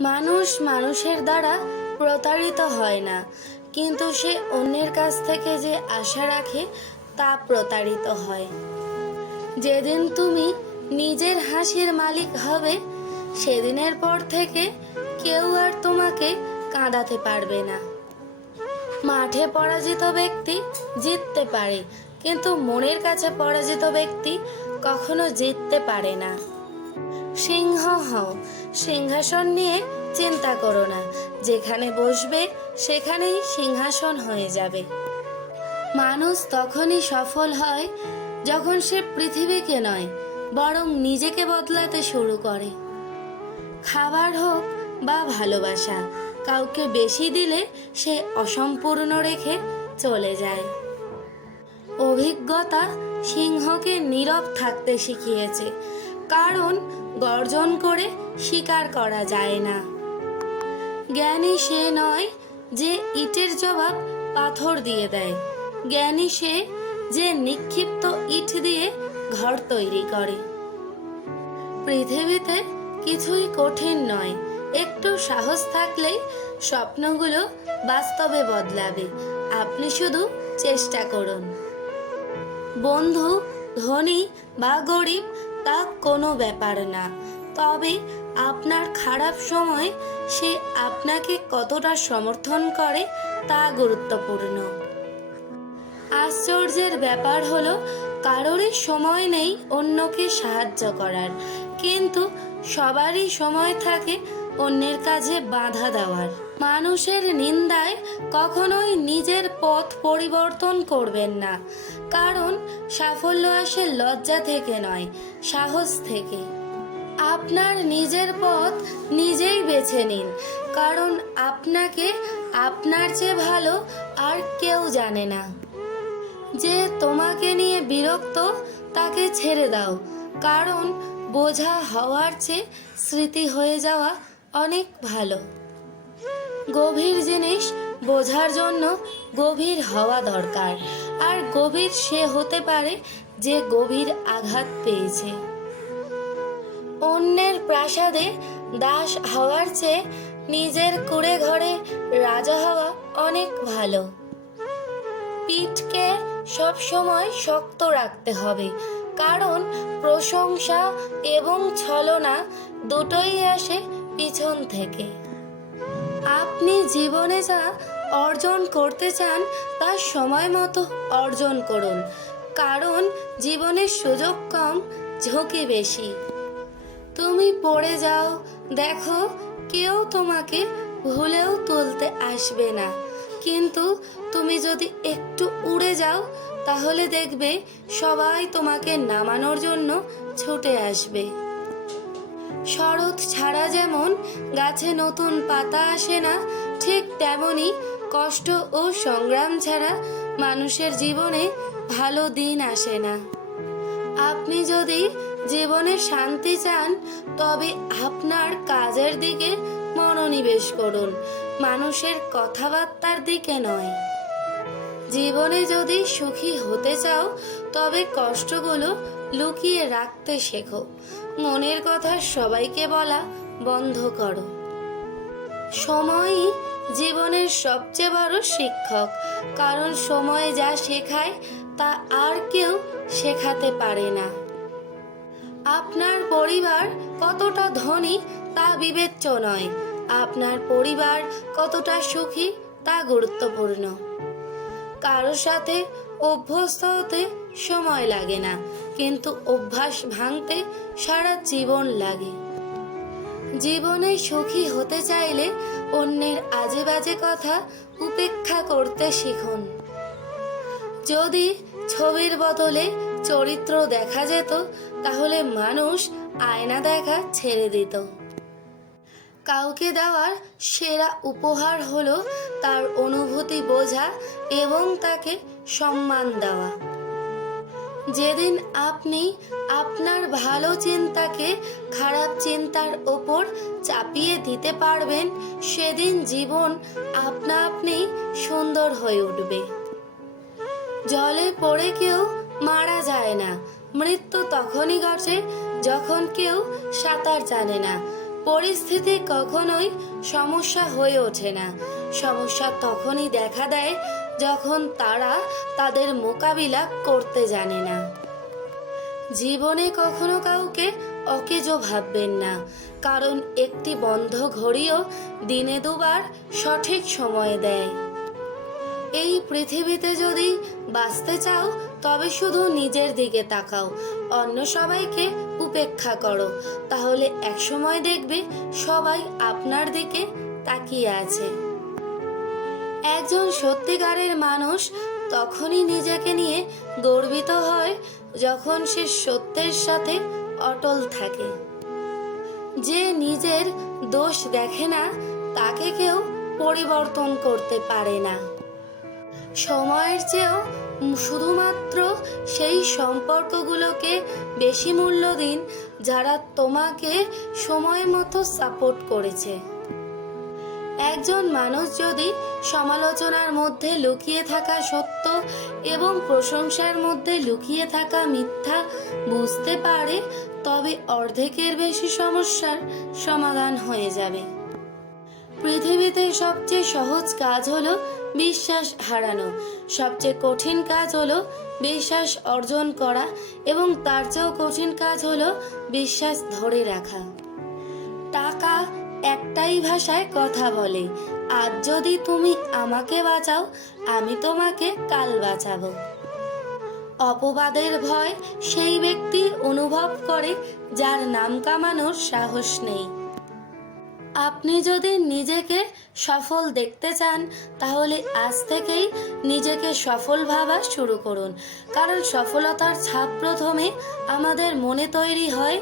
মানুষ মানুষের দ্বারা প্রতারিত হয় না, কিন্তু সে অন্যের কাছ থেকে যে আশা রাখে, তা প্রতারিত হয়। যেদিন তুমি নিজের হাসির মালিক হবে, সেদিনের পর থেকে কেউ আর তোমাকে কাঁদাতে পারবে না। মাঠে পরাজিত ব্যক্তি জিততে পারে, কিন্তু মনের কাছে পরাজিত ব্যক্তি কখনো জিততে পারে না। সিংহ হও সিংহাসন নিয়ে চিন্তা করো না। যেখানে বসবে, সেখানেই সিংহাসন হয়ে যাবে। মানুষ তখনই সফল হয় যখন সে পৃথিবীকে নয়, বরং নিজেকে বদলাতে শুরু করে। খাবার হোক বা ভালোবাসা, কাউকে বেশি দিলে সে অসম্পূর্ণ রেখে চলে যায়। অভিজ্ঞতা সিংহকে নীরব থাকতে শিখিয়েছে, কারণ গর্জন করে স্বীকার করা যায় না। জ্ঞানী সে নয় যে ইটের জবাব পাথর দিয়ে দেয়। জ্ঞানী সে যে নিক্ষিপ্ত ইট দিয়ে ঘর তৈরি করে। পৃথিবীতে কিছুই কঠিন নয়, একটু সাহস থাকলেই স্বপ্নগুলো বাস্তবে বদলাবে। আপনি শুধু চেষ্টা করুন। বন্ধু, ধনী বা গরিব তা কোনো ব্যাপার না। তবে আপনার খারাপ সময় সে আপনাকে কতটা সমর্থন করে তা গুরুত্বপূর্ণ। আশ্চর্যের ব্যাপার হলো, কারোরই সময় নেই অন্যকে সাহায্য করার। কিন্তু সবারই সময় থাকে অন্যের কাজে বাধা দেওয়ার। মানুষের নিন্দায় কখনোই নিজের পথ পরিবর্তন করবেন না। কারণ সাফল্য আসে লজ্জা থেকে নয়, সাহস থেকে। আপনার নিজের পথ নিজেই বেছে নিন, কারণ আপনাকে আপনার চেয়ে ভালো আর কেউ জানে না। যে তোমাকে নিয়ে বিরক্ত, তাকে ছেড়ে দাও, কারণ বোঝা হওয়ার চেয়ে স্মৃতি হয়ে যাওয়া অনেক ভালো। গভীর জিনিস বোঝার জন্য গভীর হওয়া দরকার। আর গভীর সে হতে পারে যে গভীর আঘাত পেয়েছে। অন্যের প্রাসাদে দাস হওয়ার চেয়ে নিজের কুড়ে ঘরে রাজা হওয়া অনেক ভালো। পিঠকে সব সময় শক্ত রাখতে হবে, কারণ প্রশংসা এবং ছলনা দুটোই আসে পিছন থেকে। আপনি জীবনে যা অর্জন করতে চান, তা সময় মতো অর্জন করুন। কারণ জীবনের সুযোগ কম, ঝুঁকি বেশি। তুমি পড়ে যাও, দেখো কেউ তোমাকে ভুলেও তুলতে আসবে না। কিন্তু তুমি যদি একটু উড়ে যাও, তাহলে দেখবে সবাই তোমাকে নামানোর জন্য ছুটে আসবে। শরৎ ছাড়া যেমন গাছে নতুন পাতা আসে না, ঠিক তেমনই কষ্ট ও সংগ্রাম ছাড়া মানুষের জীবনে ভালো দিন আসে না। আপনি যদি জীবনে শান্তি চান, তবে আপনার কাজের দিকে মনোনিবেশ করুন, মানুষের কথাবার্তার দিকে নয়। জীবনে যদি সুখী হতে চাও, তবে কষ্টগুলো লুকিয়ে রাখতে শেখো মনের কথা সবাইকে বলা বন্ধ করো। সময়ই জীবনের সবচেয়ে বড় শিক্ষক, কারণ সময় যা শেখায় তা আর কেউ শেখাতে পারে না। আপনার পরিবার কতটা ধনী তা বিবেচ্য নয়। আপনার পরিবার কতটা সুখী তা গুরুত্বপূর্ণ। কারোর সাথে অভ্যস্ত হতে সময় লাগে না। কিন্তু অভ্যাস ভাঙতে সারা জীবন লাগে। জীবনে সুখী হতে চাইলে অন্যের আজে বাজে কথা উপেক্ষা করতে শিখুন। যদি ছবির বদলে চরিত্র দেখা যেত, তাহলে মানুষ আয়না দেখা ছেড়ে দিত। কাউকে দেওয়ার সেরা উপহার হলো তার অনুভূতি বোঝা এবং তাকে সম্মান দেওয়া। যেদিন আপনি আপনার ভালো চিন্তাকে খারাপ চিন্তার ওপর চাপিয়ে দিতে পারবেন, সেদিন জীবন আপনা আপনি সুন্দর হয়ে উঠবে। জলে পড়ে কেউ মারা যায় না, মৃত্যু তখনই ঘটে যখন কেউ সাঁতার জানে না। পরিস্থিতি কখনোই সমস্যা হয়ে ওঠে না। সমস্যা তখনই দেখা দেয় যখন তারা তাদের মোকাবিলা করতে জানে না। জীবনে কখনো কাউকে অকেজ ভাববেন না, কারণ একটি বন্ধ ঘড়িও দিনে দুবার সঠিক সময় দেয়। এই পৃথিবীতে যদি বাঁচতে চাও, তবে শুধু নিজের দিকে তাকাও। অন্য সবাইকে উপেক্ষা করো। তাহলে একসময় দেখবে সবাই আপনার দিকে তাকিয়ে আছে। একজন সত্যিকারের মানুষ তখনই নিজেকে নিয়ে গর্বিত হয় যখন সে সত্যের সাথে অটল থাকে। যে নিজের দোষ দেখে না, তাকে কেউ পরিবর্তন করতে পারে না। সময়ের চেয়েও শুধুমাত্র সেই সম্পর্কগুলোকে বেশি মূল্য দিন যারা তোমাকে সময় মতো সাপোর্ট করেছে। একজন মানুষ যদি সমালোচনার মধ্যে লুকিয়ে থাকা সত্য এবং প্রশংসার মধ্যে লুকিয়ে থাকা মিথ্যা বুঝতে পারে, তবে অর্ধেকের বেশি সমস্যার সমাধান হয়ে যাবে। পৃথিবীতে সবচেয়ে সহজ কাজ হলো বিশ্বাস হারানো। সবচেয়ে কঠিন কাজ হলো বিশ্বাস অর্জন করা এবং তার চেয়েও কঠিন কাজ হলো বিশ্বাস ধরে রাখা। টাকা একটাই ভাষায় কথা বলে। আজ যদি তুমি আমাকে বাঁচাও, আমি তোমাকে কাল বাঁচাবো। অপবাদের ভয় সেই ব্যক্তি অনুভব করে যার নাম কামানোর সাহস নেই। আপনি যদি নিজেকে সফল দেখতে চান, তাহলে আজ থেকেই নিজেকে সফল ভাবা শুরু করুন। কারণ সফলতার ছাপ প্রথমে আমাদের মনে তৈরি হয়,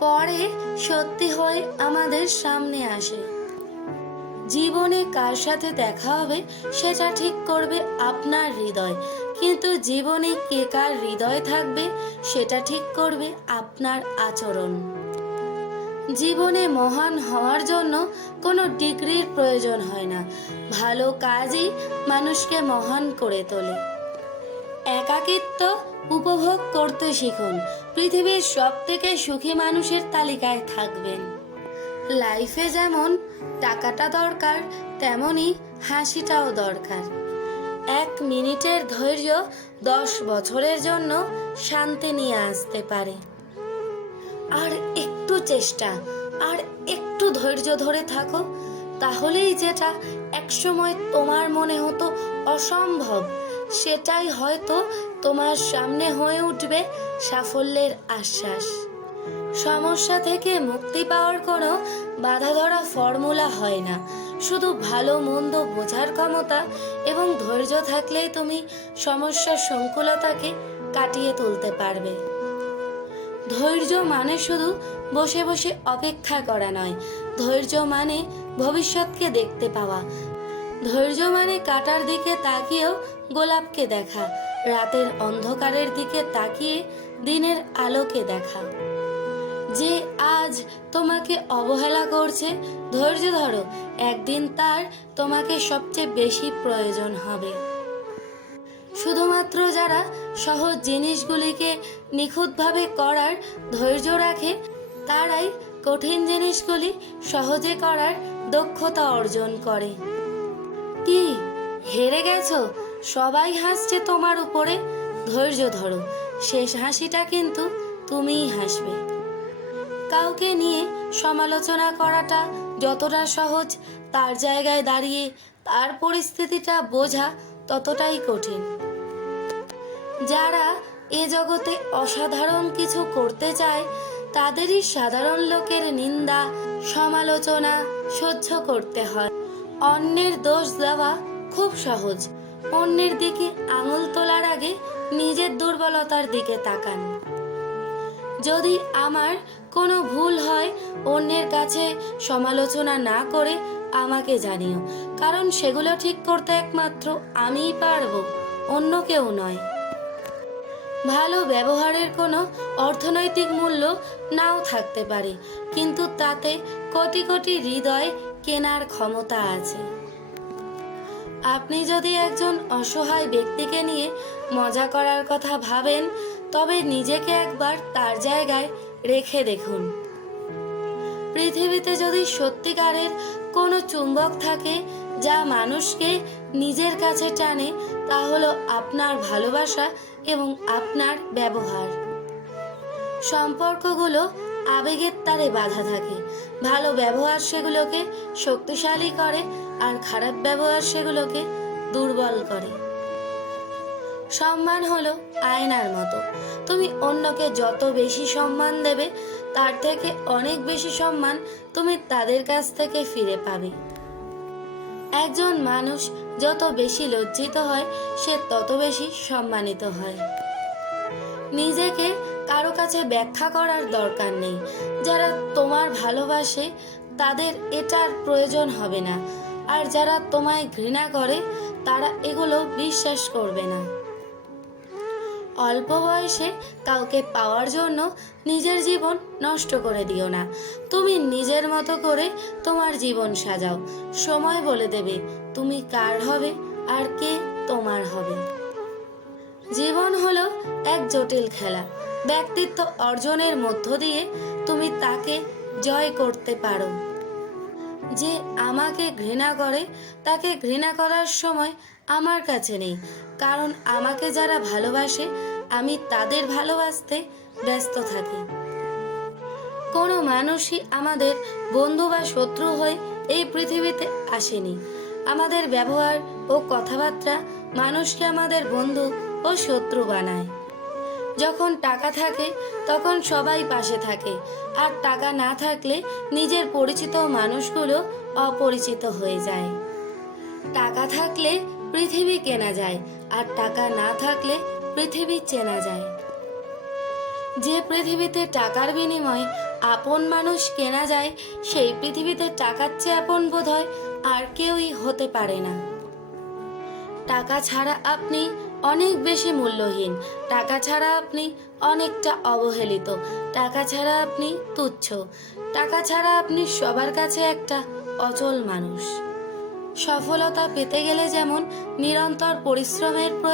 পরে সত্যি হয়ে আমাদের সামনে আসে। জীবনে কার সাথে দেখা হবে, সেটা ঠিক করবে আপনার হৃদয়। কিন্তু জীবনে কে কার হৃদয় থাকবে, সেটা ঠিক করবে আপনার আচরণ। জীবনে মহান হওয়ার জন্য কোনো ডিগ্রির প্রয়োজন হয় না। ভালো কাজই মানুষকে মহান করে তোলে। একাকিত্ব উপভোগ করতে শিখুন। পৃথিবীর সব থেকে সুখী মানুষের তালিকায় থাকবেন। লাইফে যেমন টাকাটা দরকার, তেমনি হাসিটাও দরকার। এক মিনিটের ধৈর্য দশ বছরের জন্য শান্তি নিয়ে আসতে পারে। আর একটু চেষ্টা, আর একটু ধৈর্য ধরে থাকো, তাহলেই যেটা একসময় তোমার মনে হতো অসম্ভব, সেটাই হয়তো তোমার সামনে হয়ে উঠবে সাফল্যের আশ্বাস। সমস্যা থেকে মুক্তি পাওয়ার কোনো বাধা ধরা ফর্মুলা হয় না, শুধু ভালো মন্দ বোঝার ক্ষমতা এবং ধৈর্য থাকলেই তুমি সমস্যার সংকুলতাকে কাটিয়ে তুলতে পারবে। ধৈর্য মানে শুধু বসে বসে অপেক্ষা করা নয়। ধৈর্য মানে ভবিষ্যৎকে দেখতে পাওয়া। ধৈর্য মানে কাটার দিকে তাকিয়েও গোলাপকে দেখা, রাতের অন্ধকারের দিকে তাকিয়ে দিনের আলোকে দেখা। যে আজ তোমাকে অবহেলা করছে, ধৈর্য ধরো, একদিন তার তোমাকে সবচেয়ে বেশি প্রয়োজন হবে। শুধুমাত্র যারা সহজ জিনিসগুলিকে নিখুঁতভাবে করার ধৈর্য রাখে, তারাই কঠিন জিনিসগুলি সহজে করার দক্ষতা অর্জন করে। কি, হেরে গেছো? সবাই হাসছে তোমার উপরে। ধৈর্য ধরো, শেষ হাসিটা কিন্তু তুমিই হাসবে। কাউকে নিয়ে সমালোচনা করাটা যতটা সহজ, তার জায়গায় দাঁড়িয়ে তার পরিস্থিতিটা বোঝা ততটাই কঠিন। যারা এ জগতে অসাধারণ কিছু করতে চায়, তাদেরই সাধারণ লোকের নিন্দা, সমালোচনা সহ্য করতে হয়। অন্যের দোষ দেওয়া খুব সহজ। অন্যের দিকে আঙুল তোলার আগে নিজের দুর্বলতার দিকে তাকান। যদি আমার কোনো ভুল হয়, অন্যের কাছে সমালোচনা না করে আমাকে জানিও, কারণ সেগুলো ঠিক করতে একমাত্র আমিই পারব, অন্য কেউ নয়। ভালো ব্যবহারের কোনো অর্থনৈতিক মূল্য নাও থাকতে পারে, কিন্তু তাতে কোটি কোটি হৃদয় কেনার ক্ষমতা আছে। আপনি যদি একজন অসহায় ব্যক্তিকে নিয়ে মজা করার কথা ভাবেন, তবে নিজেকে একবার তার জায়গায় রেখে দেখুন। পৃথিবীতে যদি সত্যিকারের কোনো চুম্বক থাকে যা মানুষকে নিজের কাছে টানে তা হলো আপনার ভালোবাসা এবং আপনার ব্যবহার। সম্পর্কগুলো আবেগের তারে বাধা থাকে। ভালো ব্যবহার সেগুলোকে শক্তিশালী করে আর খারাপ ব্যবহার সেগুলোকে দুর্বল করে। সম্মান হলো আয়নার মতো। তুমি অন্যকে যত বেশি সম্মান দেবে তার থেকে অনেক বেশি সম্মান তুমি তাদের কাছ থেকে ফিরে পাবে। একজন মানুষ যত বেশি লজ্জিত হয়, সে তত বেশি সম্মানিত হয়। নিজেকে কারও কাছে ব্যাখ্যা করার দরকার নেই। যারা তোমার ভালোবাসে, তাদের এটার প্রয়োজন হবে না। আর যারা তোমায় ঘৃণা করে, তারা এগুলো বিশ্বাস করবে না। অল্প বয়সে কাউকে পাওয়ার জন্য নিজের জীবন নষ্ট করে দিও না। তুমি নিজের মতো করে তোমার জীবন সাজাও। সময় বলে দেবে, তুমি কার হবে আর কে তোমার হবে। জীবন হলো এক জটিল খেলা। ব্যক্তিত্ব অর্জনের মধ্য দিয়ে তুমি তাকে জয় করতে পারো। যে আমাকে ঘৃণা করে, তাকে ঘৃণা করার সময় আমার কাছে নেই। কারণ আমাকে যারা ভালোবাসে, আমি তাদের ভালোবাসতে ব্যস্ত থাকি। কোনো মানুষই আমাদের বন্ধু বা শত্রু হয়ে এই পৃথিবীতে আসেনি। আমাদের ব্যবহার ও কথাবার্তা মানুষকে আমাদের বন্ধু ও শত্রু বানায়। যখন টাকা থাকে, তখন সবাই পাশে থাকে। আর টাকা না থাকলে নিজের পরিচিত মানুষগুলো অপরিচিত হয়ে যায়। টাকা থাকলে পৃথিবী কেনা যায় আর টাকা না থাকলে পৃথিবী চেনা যায়। যে পৃথিবীতে টাকার বিনিময়ে আপন মানুষ কেনা যায়, সেই পৃথিবীতে টাকার চেয়ে আপন বোধ হয় আর কেউই হতে পারে না। টাকা ছাড়া আপনি অনেক বেশি মূল্যহীন, টাকা ছাড়া আপনি অনেকটা অবহেলিত, টাকা ছাড়া আপনি তুচ্ছ, টাকা ছাড়া আপনি সবার কাছে একটা অচল মানুষ। সফলতা পেতে গেলে যেমন নিরন্তর পরিশ্রমের প্রয়োজন